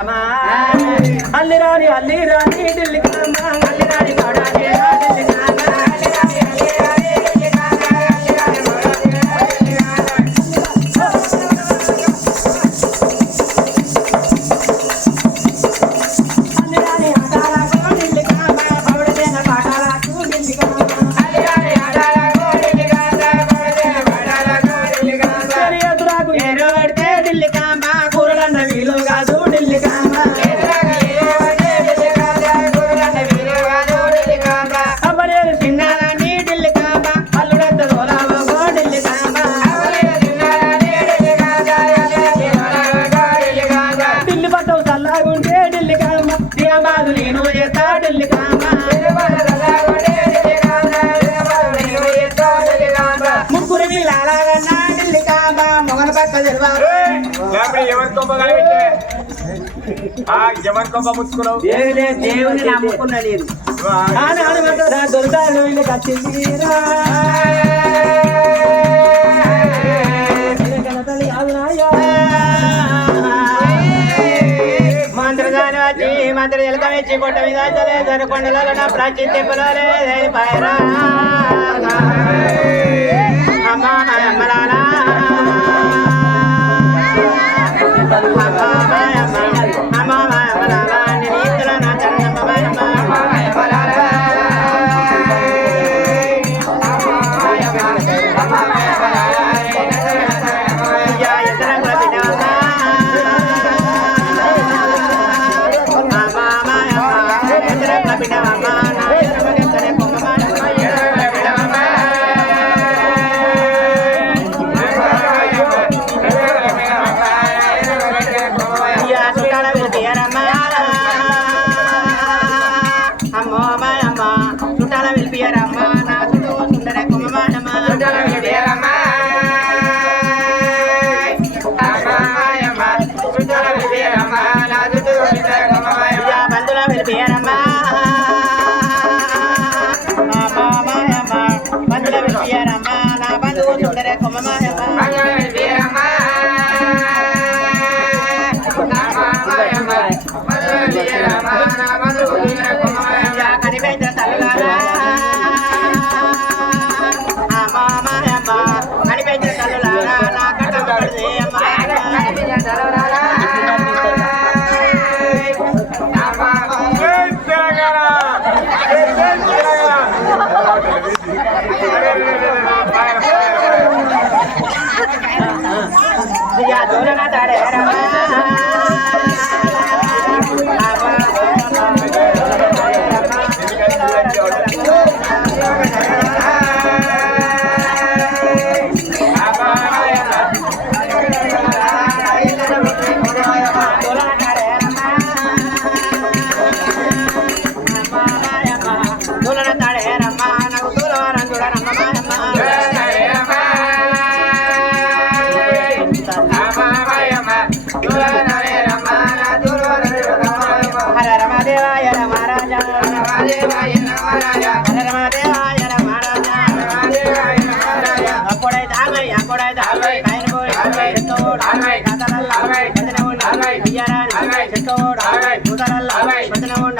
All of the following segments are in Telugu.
అల్లి రాని అల్లి రాని ఢిల్లీకి కామా అల్లి రాని పడాలి ఆ ఎవరి కొంప ముచ్చుకున్నావు దేవుని నమ్ముకున్నా నేను ఆనాడు మాత్రం దొరకాడు వీళ్ళకి వచ్చింది రా. కనతల్లి ఆగునాయా. మంత్రదాని వచ్చి మంత్ర ఎలక వచ్చి కొట్ట మీద చలే జరకొండలలో నా ప్రచిత్తి పొలాలే పైరా అమ్మ అమ్మలాలా అమ్మో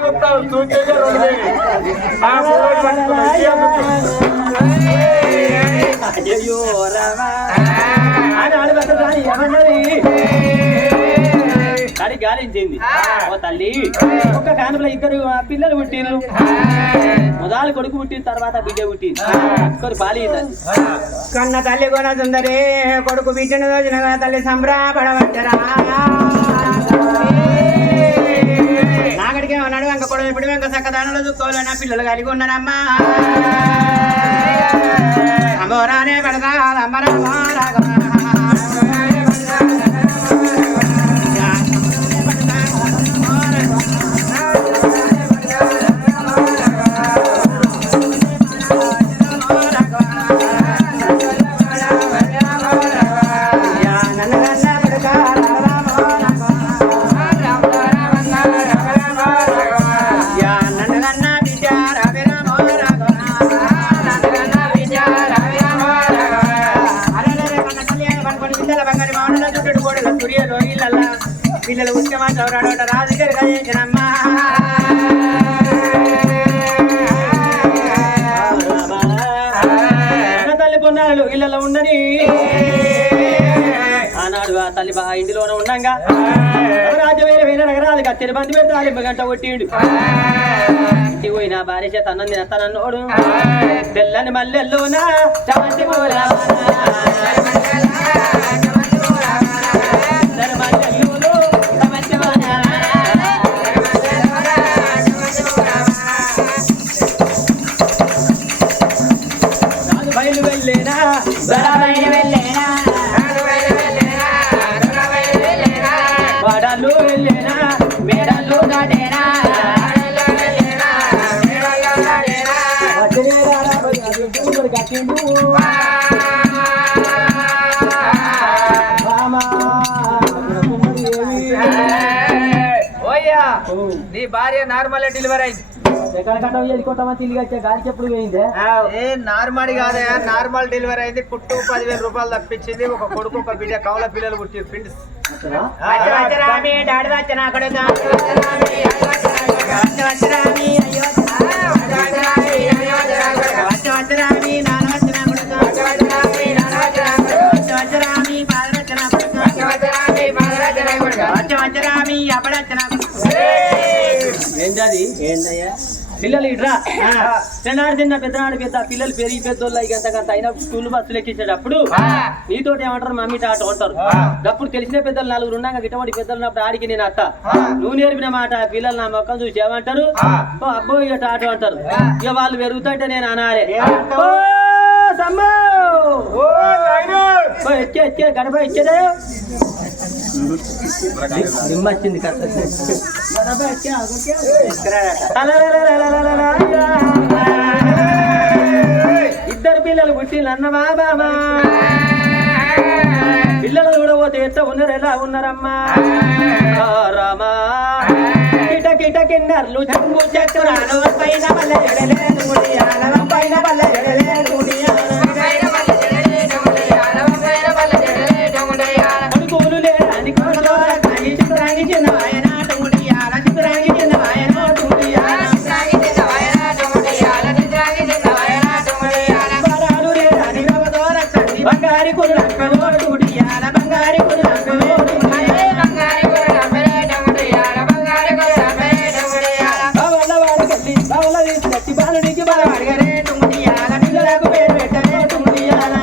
చూస్తావు. చూసేదే రెండు వేలు. ఆ ఫోన్ పట్టుకుని ఇయ్య చూస్తావు. అయ్యో రామా. ఏమన్నది గాలి గాలించింది. ఓ తల్లి ఒక్క కానుకలో ఇద్దరు పిల్లలు పుట్టినరు మొదలు కొడుకు పుట్టిన తర్వాత బిడ్డ పుట్టింది. కొన్ని బాలి కన్న తల్లి కొన సుందరి కొడుకు బిడ్డన రోజున తల్లి సంబరపడవచ్చరా. నాగడికి ఉన్నాడు వెంక కొడుకు ఇప్పుడు వెంక చక్కదానంలో దుక్కోవాలన్న పిల్లలు కలిగి ఉన్నారమ్మా. అమ్మ తంబోరానే పెడతా రంబరమ్మ తల్లి ఇళ్ళలో ఉండని. ఆనాడు ఆ తల్లి బా ఇంటిలోనే ఉండంగా. రాజ్యమైన వేరే వేరే కత్తిరి తిరుపతి పెడితే ఆలింప గంట కొట్టిండు. ఇంటికి పోయి నా భార్య చేత అన్నం తినస్తానన్నోడు తెల్లని మల్లెల్లోనా? చామంతి పూలవాన. వెళ్ళేనా బయలు వెళ్ళేనా దాటేనా నీ భార్య నార్మల్ డెలివరీ అయింది ఎక్కడ కట్టం చేసుకోవటమా తిరిగి వచ్చే గాలి చెప్పుడు పోయిందే? ఏ నార్మల్ కాదే. నార్మల్ డెలివరీ అయింది కుట్టు పదివేల రూపాయలు తప్పించింది. ఒక కొడుకు ఒక బిడ్డ కవల పిల్లలు పుట్టి ఫ్రెండ్స్ ఏంటది? ఏంటయ్యా? పిల్లలు ఇట్రా. చిన్నాడు చిన్న పెద్దనాడు పెద్ద పిల్లలు పెరిగి పెద్దోళ్ళు ఇంత అయినా స్కూల్ బస్సులు ఎక్కించేటప్పుడు నీతోటి ఏమంటారు మమ్మీ టాట అంటారు. అప్పుడు తెలిసిన పెద్దలు నలుగురు ఉన్నాక గిట్టబడి పెద్దలు ఉన్నప్పుడు ఆడికి నేను అత్త. నువ్వు నేర్పిన మాట పిల్లలు నా మొక్కం చూసి ఏమంటారు? ఓ అబ్బో ఇక టాట అంటారు. ఇక వాళ్ళు పెరుగుతుంటే నేను అనాలే. సమ్మో! గడప ఎక్కే ఇద్దరు పిల్లలు పుట్టిన అన్నమా బాబా పిల్లలు చూడబోతే ఎట్లా ఉన్నారు ఎలా ఉన్నారమ్మా రామా కిట కిట కిన్నర్లు చెంగు చక్రాలు పైన ముడియాల పైన వల్ల పేరు పెట్టరే తుమ్ముడియాల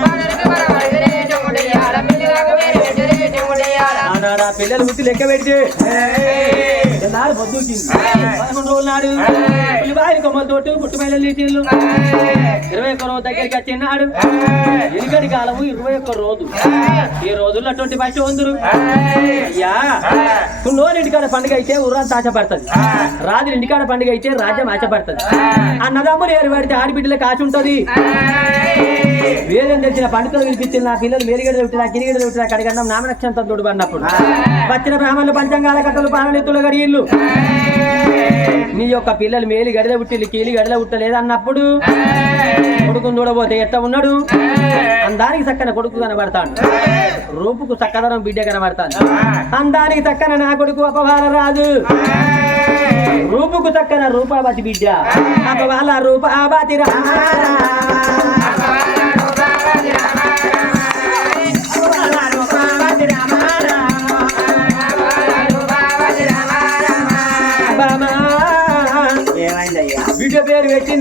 ఆనాడు ఆ పిల్లలు ముట్టి లెక్క పెడితే. నాడు పొద్దుకింది పదకొండు రోజులు నాడు పులిబాయి కొమ్మల తోటి పుట్టుమైన లీటీలు ఇరవై ఒక్క రోజు దగ్గరికి వచ్చినాడు ఎలుగడి కాలము ఇరవై ఒక్క రోజు ఈ రోజుల్లో అటువంటి పచ్చి వందురు అయ్యా. నోరు ఇంటికాడ పండుగ అయితే ఊరంతా ఆశపడుతుంది రాజులు ఇంటికాడ పండుగ అయితే రాజ్యం ఆశపడుతుంది అన్నదమ్ములు ఏరు పడితే ఆడబిడ్డలకు ఆశ ఉంటది వేదం తెలిసిన పండితులు వినిపించిన నా పిల్లలు మేలిగడ పెట్టిన కిరిగడ పెట్టిన కడిగన్నం నామనక్షంతం తోడు పడినప్పుడు. వచ్చిన బ్రాహ్మణులు పంచంగాల కట్టలు పాలనెత్తుల గడియళ్ళు నీ యొక్క పిల్లలు మేలి గడిల పుట్టిల్లు కీలి గడిల పుట్టలేదు అన్నప్పుడు కొడుకుని చూడబోతే ఎట్ట ఉన్నాడు? అందానికి చక్కన కొడుకు కనబడతాడు. రూపుకు చక్కదనం బిడ్డ కనబడతాడు. అందానికి చక్కన నా కొడుకు అపవాల రాదు. రూపుకు చక్కన రూపావతి బిడ్డ. అపవాల రూపావతి రా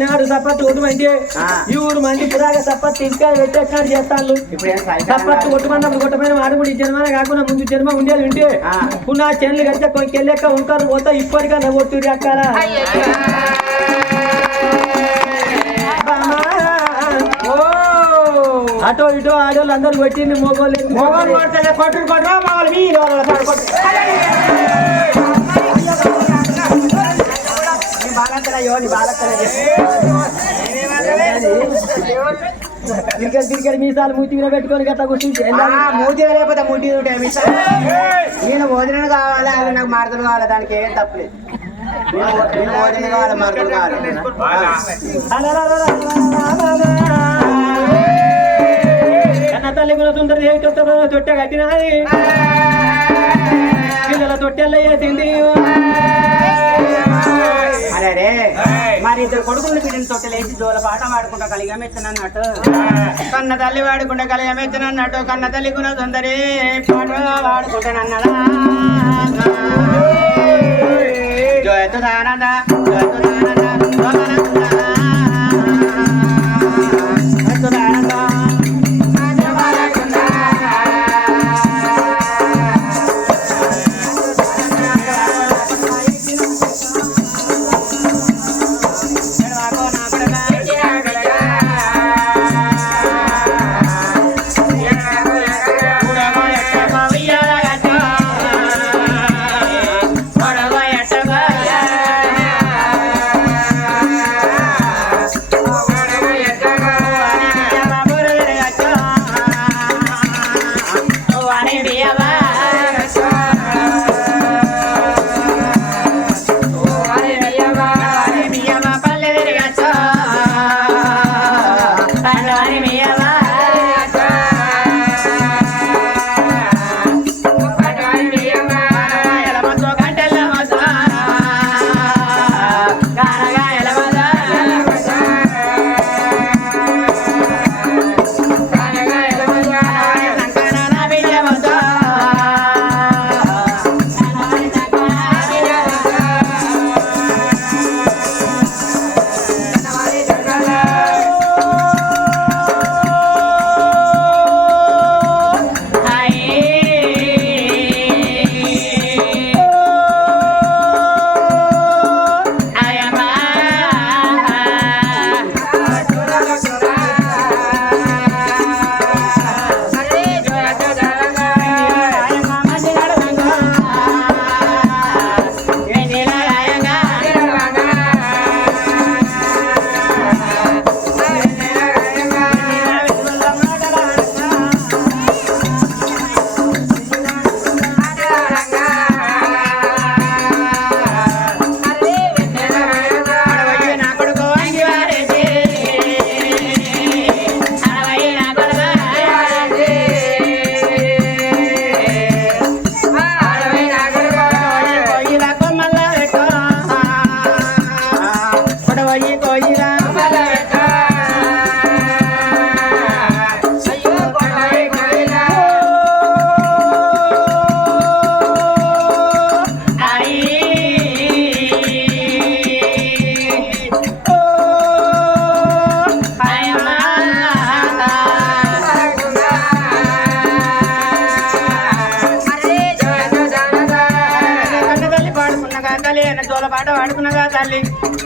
నాడు సప్పట్టు కొట్టుమంటే ఈ ఊరు మంది పురాగ సప్పట్టు ఇంకా పెట్టేసినాడు చేస్తాను సప్పట్టు కొట్టుమన్నప్పుడు కొట్టమైన వాడు కూడా ఈ జన్మ కాకుండా ముందు జన్మ ఉండేది ఉంటే పునా చెన్లు కడితే కొంచెల్లెక్క ఉంటారు పోతా ఇప్పటికన్నా కొట్టుడి అక్కరా. అటో ఇటో ఆడోళ్ళు అందరు కొట్టింది మోగోళ్ళు మొగలు కొడితే కొట్టుడు కొట్టరా మగలు మీ కొట్టు నీ బాలత్తలయ్యో నీ బాలత్తలయ్యో క్రికెట్ క్రికెట్ మీసాలు మూతి మీద పెట్టుకొని గట్లా కూర్చుంటే ఆ, మూతి లేకపోతే మిస్ నేను భోజనం కావాలి అవి నాకు మార్తలు కావాలి దానికి ఏం తప్పలేదు నేను భోజనం కావాలి మార్తలు కావాలి. తల్లి కూడా సుందరి తొట్టె కట్టినది. పిల్లల తొట్టెల్ల వేసింది. అరే మరి ఇద్దరు కొడుకులు బిడ్డని తొట్టలేసి జోల పాట వాడుకుంటా కలిగా మెచ్చనన్నట్టు కన్న తల్లి వాడుకుంటా కలిగా మెచ్చనన్నట్టు కన్న తల్లి గుణ సుందరి పాట వాడుకుంటానన్నదా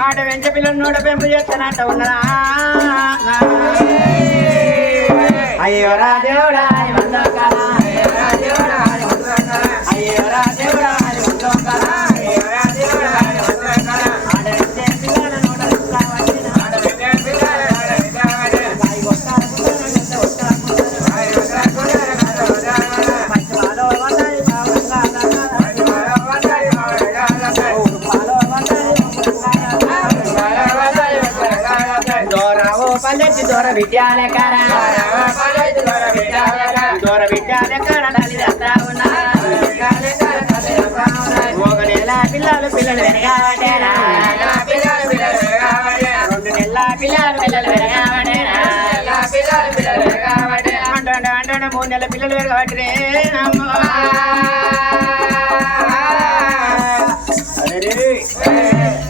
తల్లి ఆట వెంచ పిల్లలు నూట పెంపు చేస్తానంట ఉన్నదా? అయ్యో రా పల్లెటి దూర విద్యాలయకార దూర విద్యాలయకార ఉన్నా ఒక నెల పిల్లలు పిల్లలు వెనగావటేరా రెండు నెలల పిల్లలు పిల్లలు వెనగావటేరా అంటుండ అంటుండ మూడు నెలల పిల్లలు వెనగబట్టిరే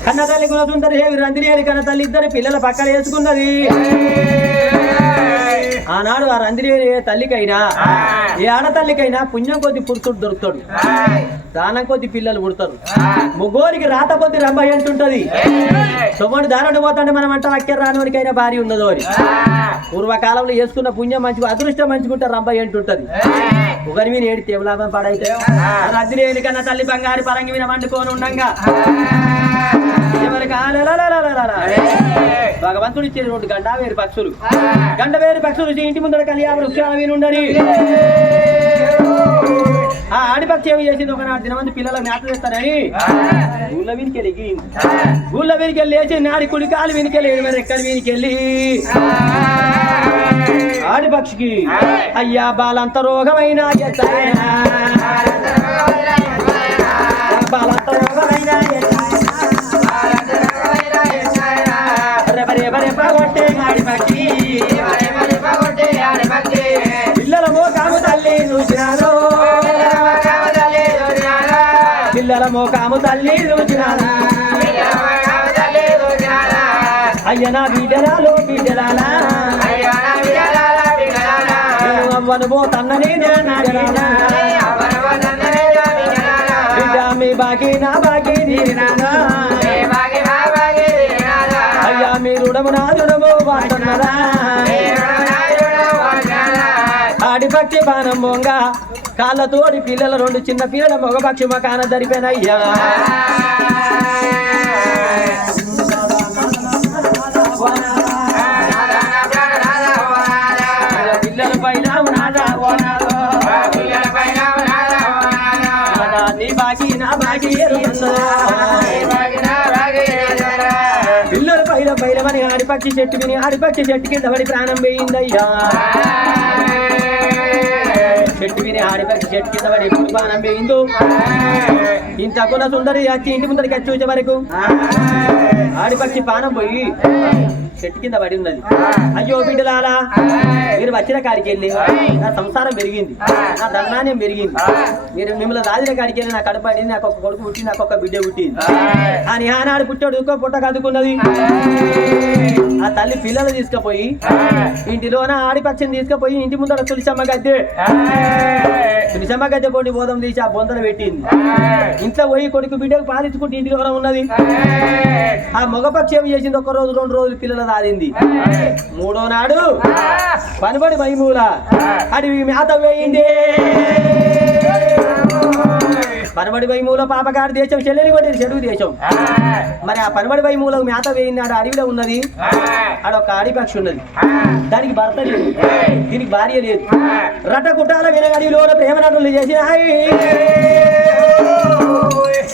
కన్న తల్లి కూడా సుందరి హేవి కన్న తల్లి ఇద్దరు పిల్లల పక్కన వేసుకున్నది. ఆనాడు ఆ రందిరి ఏ తల్లికైనా ఏ ఆడతల్లికైనా పుణ్యం కొద్ది పురుషుడు దొరుకుతాడు. దానం కొద్ది పిల్లలు పుడతారు. ముగ్గురికి రాత కొద్ది రంభయ్య అంటుంటది సొమ్మడి దారుడు పోతాంటే మనం అంట అక్కర రానివారికైనా భార్య ఉన్నదో అని. పూర్వకాలంలో చేసుకున్న పుణ్యం మంచి అదృష్టం మంచుకుంటే రంభ అంటుంటది ఒకరి మీద ఏడితే లాభం పాడైతే? రంధ్రి కన్నా తల్లి బంగారు పరంగి మీద వండుకొని ఉండంగా. భగవంతుడు ఇచ్చేది రెండు వేరు పక్షులు. గంట వేరు పక్షులు ఇంటి ముందర కళ్యాణ వృక్షాల ఉండని ఆ ఆడిపక్షి ఏమి చేసింది ఒకనాడు దినమంది పిల్లల మేత తెస్తారని ఊళ్ళ వీనికి వెళ్ళి. ఊళ్ళ వీనికి వెళ్ళి లేచి నాడి కుడి కాలు వీనికి వెళ్ళి మరి ఎక్కడి వీనికి వెళ్ళి? ఆడిపక్షికి అయ్యా బాలంత రోగమైన. బాలంత రోగమైన మోకాము తల్లి చూసినారా అయ్య నా బిడ్డలాలో బిడ్డలాలా అవ్వను పోతన్నని బిడ్డ మీ బాకి నా బాకి అయ్యా మీ రుణము నా రుణము వాడుతున్నారా. ఆడిపక్షి బాణం బొంగ కాళ్ళతోడి పిల్లల రెండు చిన్న పిల్లల మగపక్షి మకాన జరిపోయినయ్యా పిల్లలు పైల నా బాకి పైలమని ఆడిపక్షి చెట్టు విని ఆడిపక్షి చెట్టు కింద పడి ప్రాణం పోయిందయ్యా చెట్టు విని ఆడిపక్షి చెట్టు కింద పడి ఎప్పుడు ప్రాణం పోయిందో ఇంత కుల సుందరి వచ్చి ఇంటి ముందరికి వచ్చి వచ్చే వరకు? ఆడిపక్షి పానం పోయి చెట్టు కింద పడి ఉన్నది. అయ్యో బిడ్డలాలా మీరు వచ్చిన కాడికి వెళ్ళి నా సంసారం పెరిగింది. నా ధర్మాన్యం పెరిగింది. మీరు మిమ్మల్ని రాజుల కాడికి వెళ్ళి నా కడపడి నాకు ఒక కొడుకు పుట్టి నాకు ఒక బిడ్డ పుట్టింది. అని ఆనాడు పుట్టాడు ఇంకో పుట్ట కదుకున్నది. ఆ. తల్లి పిల్లలు తీసుకుపోయి ఇంటిలోన ఆడిపక్షిని తీసుకుపోయి ఇంటి ముందర తులిసమ్మ గద్దె. తులిసమ్మ గద్దె పోటీ బోధం తీసి ఆ బొందలు పెట్టింది. ఇంట్లో పోయి కొడుకు బిడ్డకు పాలించుకుంటే ఇంటిలోన ఉన్నది. ఆ. మగపక్షి ఏమి చేసింది? ఒక రోజు రెండు రోజులు పిల్లలు దాదింది మూడో నాడు పనిబడి మైమూల అడివి మేత వేయింది పనబడి వైమూల పాపగారి దేశం చెల్లెని కొట్టింది చెడుగు దేశం. మరి ఆ పనబడి వైమూలకు మేత వేయింది ఆడ అడవిలో ఉన్నది. ఆడ ఒక ఆడిపక్షి ఉన్నది. దానికి భర్త లేదు. దీనికి భార్య లేదు. రట కుటాల వినగడిలో ప్రేమ నటులు చేసి హాయ్.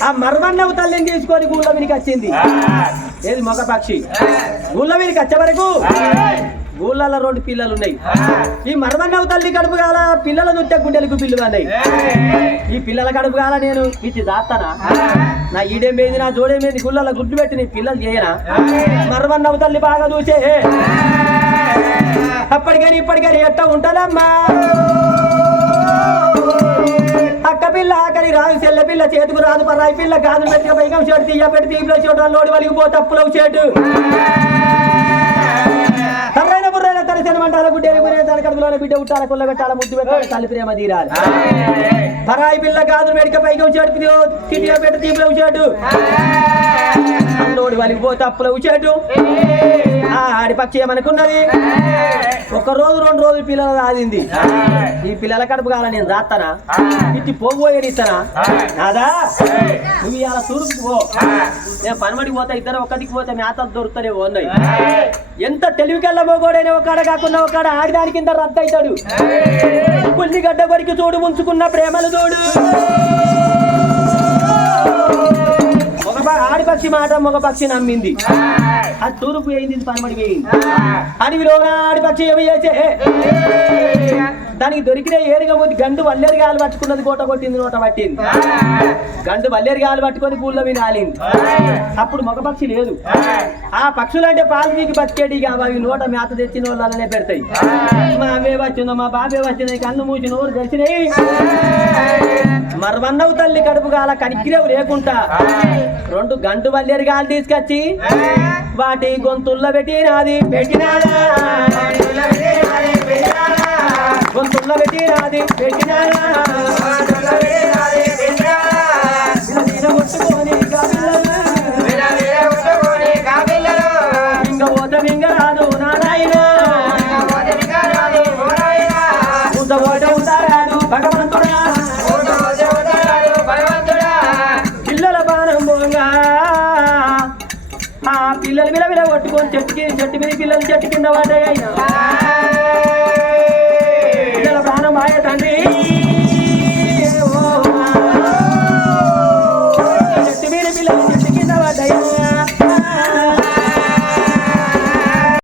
ఆ మర్మన్నవు తల్లిని తీసుకొని గుళ్ళ వినికి వచ్చింది. ఏది మగ పక్షి? గుళ్ళ వినికి వచ్చే వరకు ఊళ్ళల్లో రెండు పిల్లలు ఉన్నాయి. ఈ మరమన్నవ తల్లి కడుపు కాల పిల్లల నుంచే గుండెలకు పిల్లు అన్నాయి ఈ పిల్లల కడుపు కాల నేను ఇచ్చి దాస్తానా నా ఈడేం పోయింది నా జోడేం పోయింది గుళ్ళల్లో గుడ్లు పెట్టి నీ పిల్లలు చేయనా? మరమన్నవ తల్లి బాగా చూసే. అప్పటికని ఇప్పటికని ఎట్ట ఉంటానమ్మా అక్క పిల్ల ఆకలి రాదు చెల్ల పిల్ల చేతుకు రాదు పరాయి పిల్ల గాజులు పెట్టి పైకం చెడు తీయ పెట్టి తీపిలో చెడు లోడి వలిగిపో తప్పులో చెడు మంటాల గుడ్డేరి గురే తన కడుపులోనే బిడ్డ ఉట్టాల కుల్ల పెట్టాల ముద్దు పెట్టాలి తల్లి ప్రేమ తీరాలి. పరాయి పిల్ల గాజు మెడిక పైకం చెడు తిట్టిగా పెట్టి తీపిలో చెడు లోడి వలిగి పో తప్పులో చెడు ఆ ఆడి పక్షి ఏమనుకున్నది? ఒక రోజు రెండు రోజులు పిల్లలు రాదింది ఈ పిల్లల కడుపు కాల నేను రాస్తానా ఇట్టి పోబోయేది ఇస్తానా నాదా నువ్వు ఇలా తూర్పుకు పో. నేను పనమడికి పోతా ఇద్దరు ఒక్కదికి పోతే మేత దొరుకుతానే ఉన్నాయి ఎంత తెలివికల్లా పోగోడైనా ఒకడ కాకుండా ఒకడ ఆడిదాని కింద రద్దు అవుతాడు. పుల్లిగడ్డ కొరికి చూడు ముంచుకున్న ప్రేమలు చూడు ఒక ఆడిపక్షి మాట మగ పక్షి నమ్మింది. అది తూర్పు అయింది ఇది పనమడి వేయింది అడవిలో ఆడిపక్షి ఏమి చేసే? దానికి దొరికిన ఏరుగా పోతే గండు వల్లేరు గాలి పట్టుకున్నది గోట కొట్టింది నోట పట్టింది. గండు వల్లేరు గాలి పట్టుకొని పూల్లో మీద ఆలింది అప్పుడు మగ పక్షి లేదు. ఆ పక్షులు అంటే పాలు మీకు బతికేటి అవి నోట మేత తెచ్చిన వాళ్ళనే పెడతాయి. మా అవే వచ్చిందో మా బాబే వచ్చినాయి కన్ను మూసి నోరు తెచ్చినాయి మరవన్నవు తల్లి కడుపు గాల కనికిరేవు లేకుండా రెండు గంటు వల్లేరు గాలి తీసుకొచ్చి వాటి గొంతుల్లో పెట్టినాది. పెట్టినాదా గొంతుల్లో పెట్టినాది పెట్టినాదా విలవిల